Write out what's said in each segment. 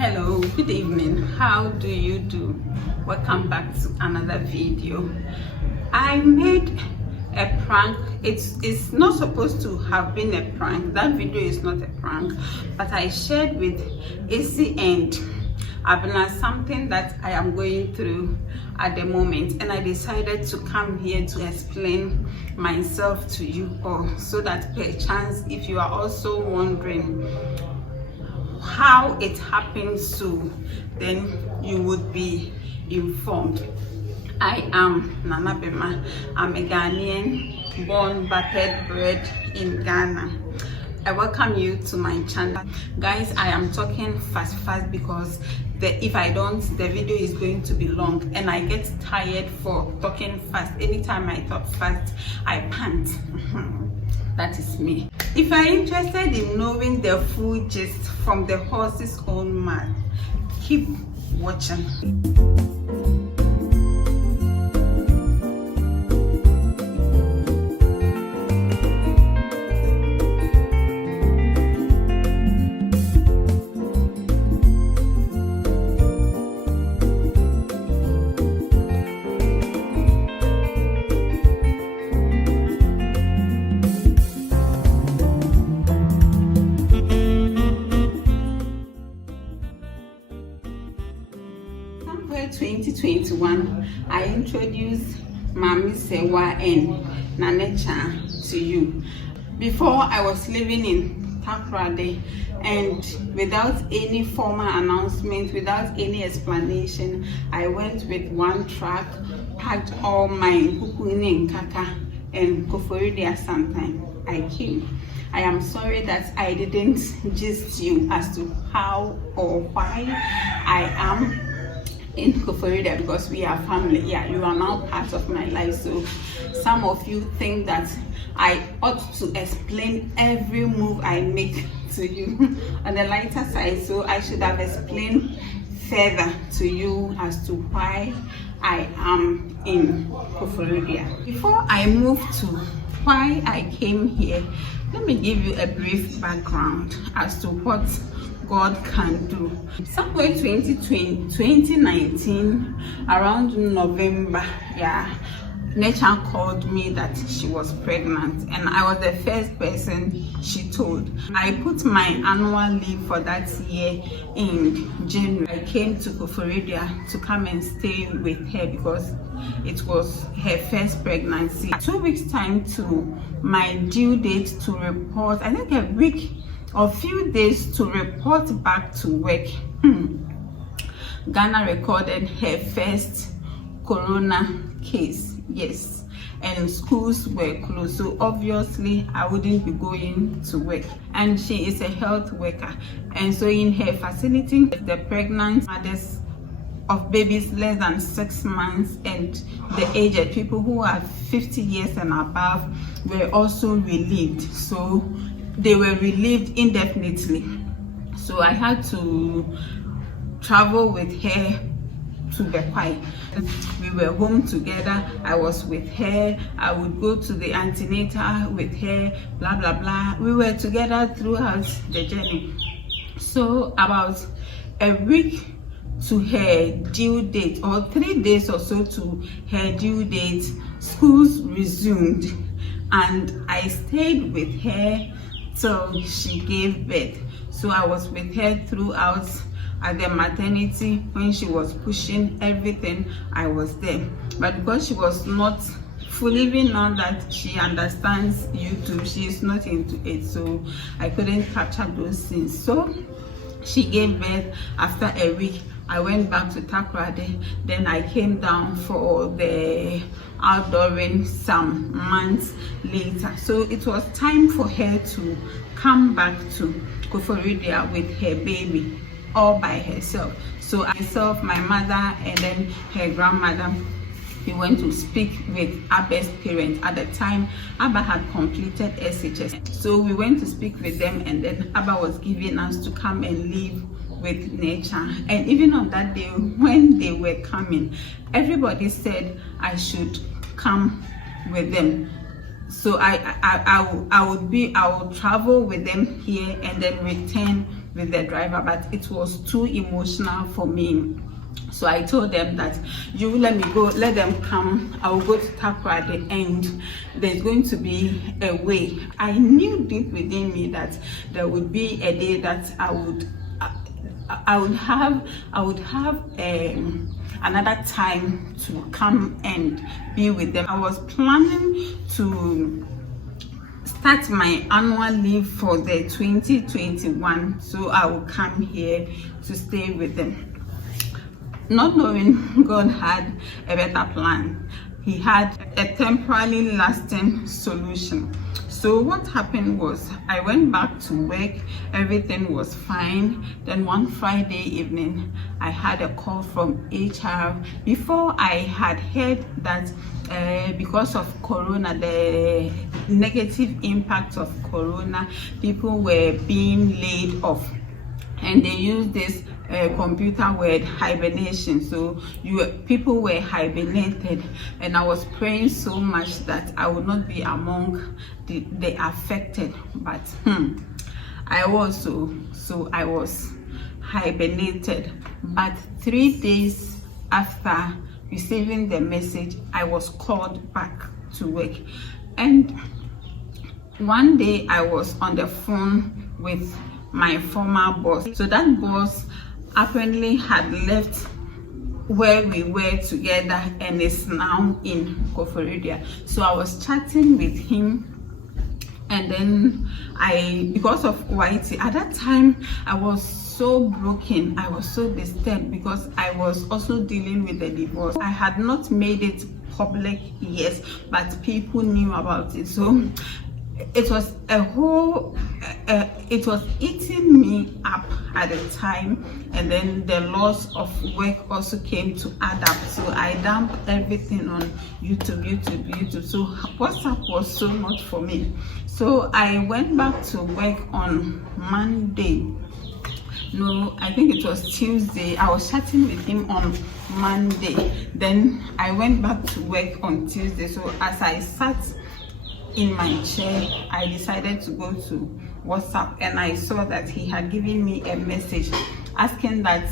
Hello, good evening. How do you do? Welcome back to another video. I made a prank. It's not supposed to have been a prank. That video is not a prank, but I shared with AC and Abena something that I am going through at the moment, and I decided to come here to explain myself to you all, so that perchance if you are also wondering how it happens to, then you would be informed. I am Nana Bema. I'm a Ghanaian, born, battered, bred in Ghana. I welcome you to my channel. Guys, I am talking fast because if I don't, the video is going to be long, and I get tired for talking fast. Anytime I talk fast, I pant. That is me. If you're interested in knowing the full gist from the horse's own mouth, keep watching. Somewhere 2021, I introduced Mami Sewa and Nanecha to you. Before, I was living in Takoradi, and without any formal announcement, without any explanation, I went with one truck, packed all my hukuni and kaka and koforidi sometime. I came. I am sorry that I didn't gist you as to how or why I am in Koforida, because we are family. Yeah, you are now part of my life. So some of you think that I ought to explain every move I make to you on the lighter side. So I should have explained further to you as to why I am in Koforida. Before I move to why I came here, let me give you a brief background as to what God can do. Somewhere 2019, around November, Nature called me that she was pregnant, and I was the first person she told. I put my annual leave for that year in January. I came to Koforida to come and stay with her because it was her first pregnancy. 2 weeks time to my due date to report, I think a week or few days to report back to work, Ghana recorded her first corona case. Yes, and schools were closed, so obviously I wouldn't be going to work. And she is a health worker, and so in her facility, the pregnant mothers of babies less than 6 months and the aged people who are 50 years and above were also relieved. So they were relieved indefinitely. So I had to travel with her to Bekwai. We were home together. I was with her. I would go to the antenatal with her, blah blah blah. We were together throughout the journey. So about a week to her due date, or 3 days or so to her due date, schools resumed, and I stayed with her till she gave birth. So I was with her throughout. At the maternity, when she was pushing everything, I was there. But because she was not fully, even now that she understands YouTube, she is not into it, so I couldn't capture those things. So she gave birth. After a week, I went back to Takoradi. Then I came down for the outdooring some months later. So it was time for her to come back to Koforida with her baby, all by herself. So myself, my mother, and then her grandmother, we went to speak with Abba's parents. At the time, Abba had completed SHS. So we went to speak with them, and then Abba was giving us to come and live with Nature. And even on that day, when they were coming, everybody said I should come with them. So I would travel with them here and then return with the driver, but it was too emotional for me. So I told them that you let me go, let them come, I will go to Takoradi, and there's going to be a way. I knew deep within me that there would be a day that I would have another time to come and be with them. I was planning to start my annual leave for the 2021, so I will come here to stay with them. Not knowing God had a better plan. He had a temporarily lasting solution. So what happened was, I went back to work, everything was fine. Then one Friday evening, I had a call from HR. Before I had heard that because of Corona, the negative impact of Corona, people were being laid off. And they used this computer word hibernation. So people were hibernated, and I was praying so much that I would not be among the affected. But I was so I was hibernated. But 3 days after receiving the message, I was called back to work. And one day I was on the phone with my former boss. So that boss apparently had left where we were together and is now in Koforidua. So I was chatting with him, and then because of YT, at that time I was so broken, I was so disturbed because I was also dealing with the divorce. I had not made it public yet, but people knew about it. So it was it was eating me up at the time, and then the loss of work also came to add up. So I dumped everything on YouTube. So WhatsApp was so much for me. So I went back to work on Monday. No, I think it was Tuesday. I was chatting with him on Monday. Then I went back to work on Tuesday. So as I sat in my chair, I decided to go to WhatsApp, and I saw that he had given me a message asking that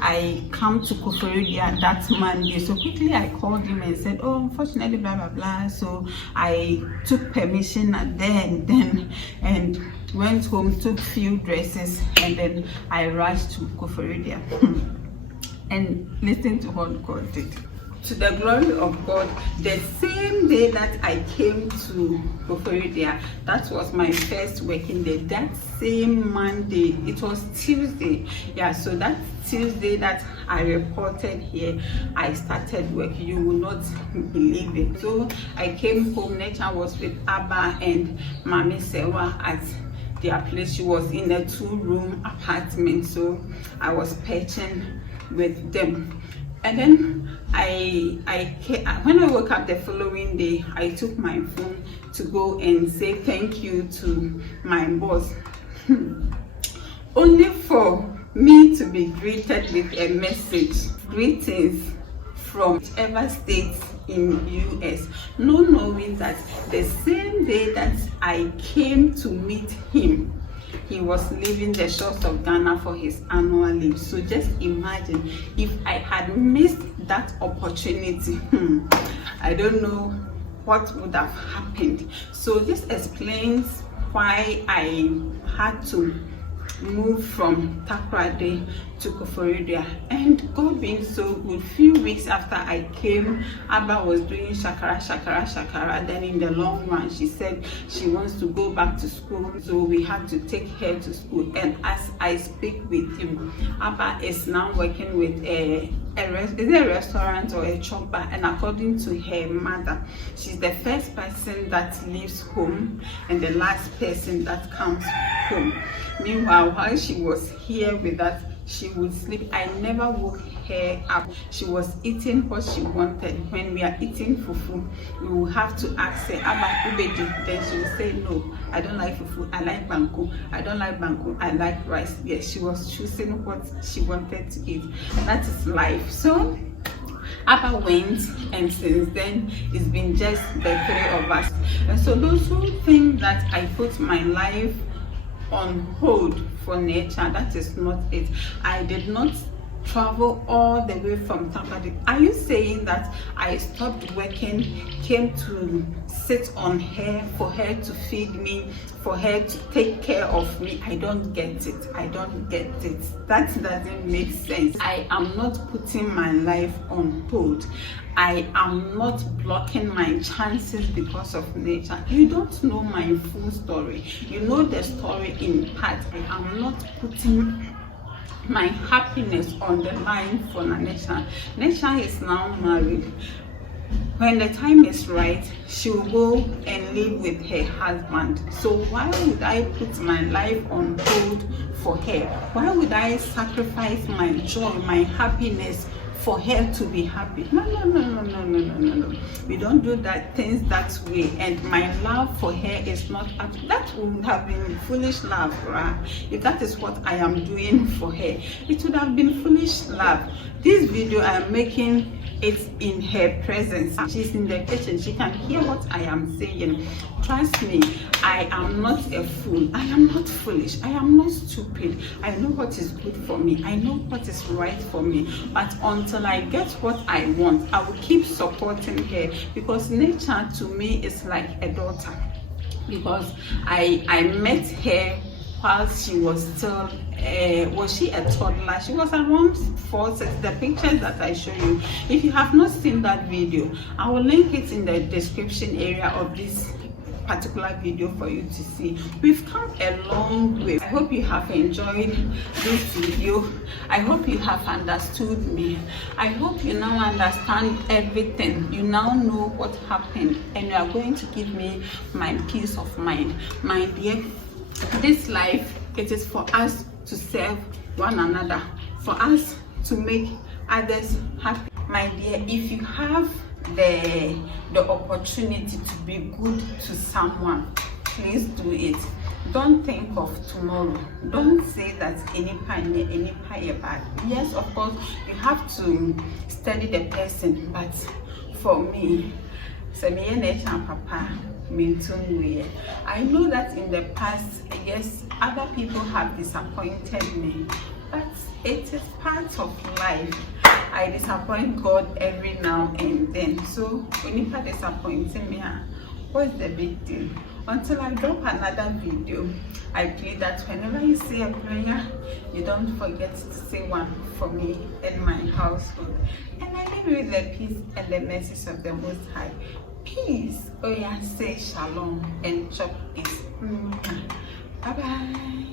I come to Koforidua that Monday. So quickly I called him and said, oh, unfortunately, blah blah blah. So I took permission then and went home, took few dresses, and then I rushed to Koforidua. And listen to what God did. To the glory of God, the same day that I came to Koforidua, that was my first working day. That same Monday, it was Tuesday. Yeah, so that Tuesday that I reported here, I started work. You will not believe it. So I came home. Nature was with Abba and Mami Sewa at their place. She was in a 2-room apartment, so I was patching with them. And then when I woke up the following day, I took my phone to go and say thank you to my boss. Only for me to be greeted with a message, greetings from whichever state in US, not knowing that the same day that I came to meet him, he was leaving the shores of Ghana for his annual leave. So just imagine if I had missed that opportunity. I don't know what would have happened. So this explains why I had to move from Takoradi to Koforidua. And God being so good, few weeks after I came, Abba was doing shakara. Then in the long run, she said she wants to go back to school, so we had to take her to school. And as I speak with you, Abba is now working with a restaurant or a chopper, and according to her mother, she's the first person that leaves home and the last person that comes home. Meanwhile, while she was here with us, she would sleep. I never woke her up. She was eating what she wanted. When we are eating fufu, we will have to ask her, Abba, ubedi. Then she will say, no, I don't like fufu, I like banku. I don't like banku, I like rice. Yes, she was choosing what she wanted to eat. That is life. So Abba went, and since then it's been just the 3 of us. And so those who think that I put my life on hold for nature. That is not it. I did not travel all the way from Takoradi. Are you saying that I stopped working, came to sit on her for her to feed me, for her to take care of me? I don't get it. I don't get it. That doesn't make sense. I am not putting my life on hold. I am not blocking my chances because of nature. You don't know my full story. You know the story in part. I am not putting my happiness on the line for Nanesha. Nanesha is now married. When the time is right, she will go and live with her husband. So why would I put my life on hold for her? Why would I sacrifice my joy, my happiness for her to be happy? No. We don't do that things that way. And my love for her is not up. That would have been foolish love, right? If that is what I am doing for her, it would have been foolish love. This video I am making, it's in her presence. She's in the kitchen. She can hear what I am saying. Trust me, I am not a fool. I am not foolish. I am not stupid. I know what is good for me. I know what is right for me. But until I get what I want, I will keep supporting her, because nature to me is like a daughter. Because I met her while she was still was she a toddler? She was around 4, 6. The pictures that I show you, if you have not seen that video, I will link it in the description area of this particular video for you to see. We've come a long way. I hope you have enjoyed this video. I hope you have understood me. I hope you now understand everything. You now know what happened, and you are going to give me my peace of mind. My dear, this life, it is for us to serve one another, for us to make others happy. My dear, if you have the opportunity to be good to someone, please do it. Don't think of tomorrow. Don't say that any pie bad. Yes, of course, you have to study the person, but for me, Papa, I know that in the past, yes, other people have disappointed me, but it is part of life. I disappoint God every now and then. So when you are disappointing me, what's the big deal? Until I drop another video, I pray that whenever you say a prayer, you don't forget to say one for me and my household. And I leave you with the peace and the mercies of the Most High. Peace. Oh yeah, say shalom and chop peace. Bye bye.